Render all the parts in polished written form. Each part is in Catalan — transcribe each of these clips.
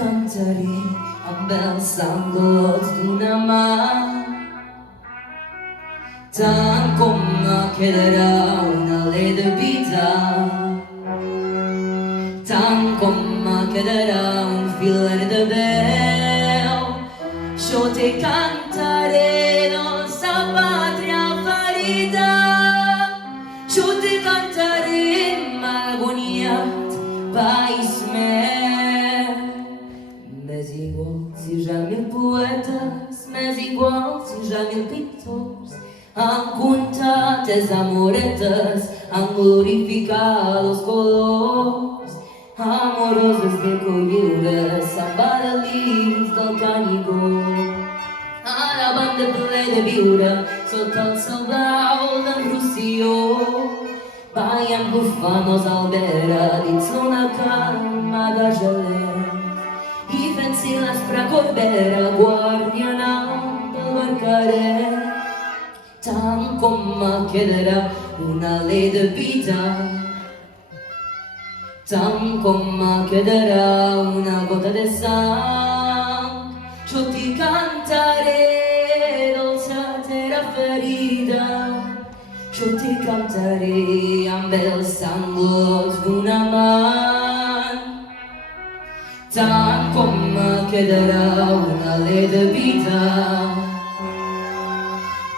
cantaré amb els sanglots d'una mà, tant com me quedarà un alè de vida, tant com me quedarà un filet de veu. Jo te cantaré dolça pàtria ferida, jo te cantaré m'agoniat país meu. M'és igual si ja mil poetes, m'és igual si ja mil pintors han contat les amoretes, han glorificat els colors amorosos de colliure, sambaralins del Canigó. A la banda ple de viure sota el cel blau d'en Rossió, ballant bufant-nos al vera dins una calma de gelet i fent silenci per Corbera, guardianant del barcaret. Tant com me quedarà un alè de vida, tant com me quedarà una gota de sang, jo t'hi cantaré dolça tera ferida, jo t'hi cantaré amb els sanglots d'una mà, tant com me quedarà un alè de vida,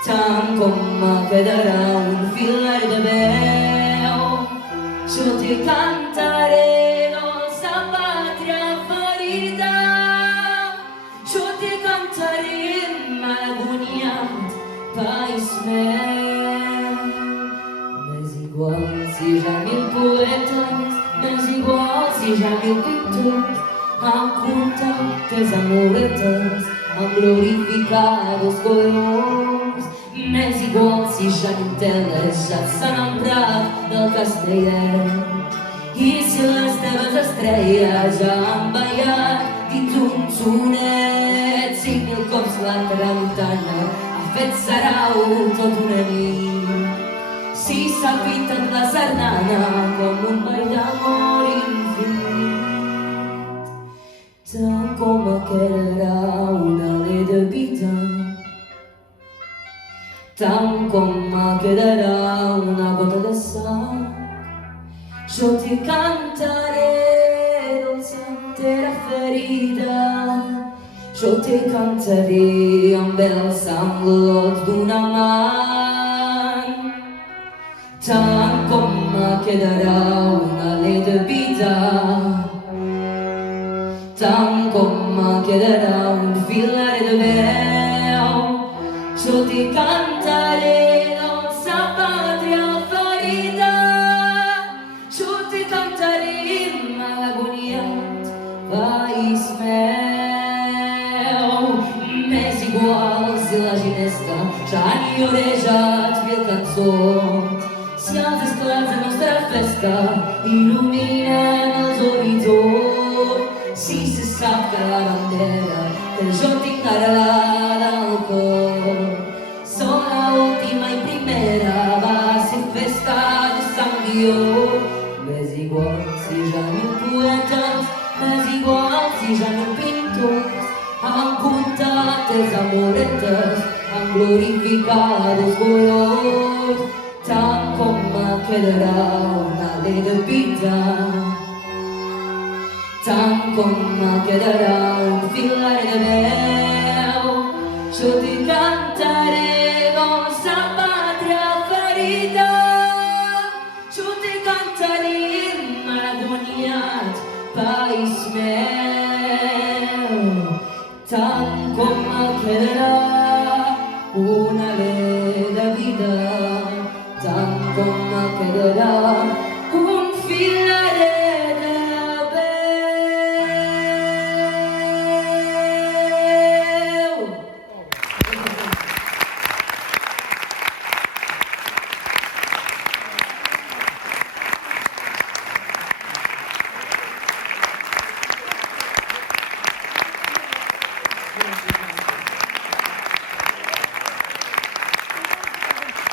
tant com me quedarà un filet de veu. Jo te cantaré dolça pàtria ferida, jo te cantaré m'agoniat país meu. M'és igual si ja mil poetes, m'és igual si ja mil pintors han contat les amoretes, han glorificat els colors. M'és igual si ja mil teles ja s'han emprat del castellet i si les teves estrelles ja han ballat dins un sonet. 5.000 cops la tramuntana ha fet sarau tot una nit, si s'ha pintat la sardana com un ball d'amor infinit. Tant com me quedarà un alè de vida, tant com me quedarà una gota de sang, jo te cantaré dolça tera ferida, jo te cantaré amb els sanglots d'una mà, tant com me quedarà un alè de vida, tant com me quedarà un filet de veu. Jo te cantaré dolça pàtria ferida, jo te cantaré m'agoniat país meu. M'és igual si la ginesta ja ha llorejat mil cançons, si els esclats de nostra festa il·luminen els horitzons, si se sap que la bandera que jo tinc arrelada al cor són l'última i primera va ser festa de Sant Guió. M'és igual si ja mil poetes, m'és igual si ja mil pintors han contat les amoretes, han glorificat els colors. Tant com me quedarà un alè de vida, tant com me quedarà un filet de veu. Jo te cantaré dolça pàtria ferida, jo te cantaré m'agoniat país meu. Tant com me quedarà un alè de vida, tant com me quedarà un filet de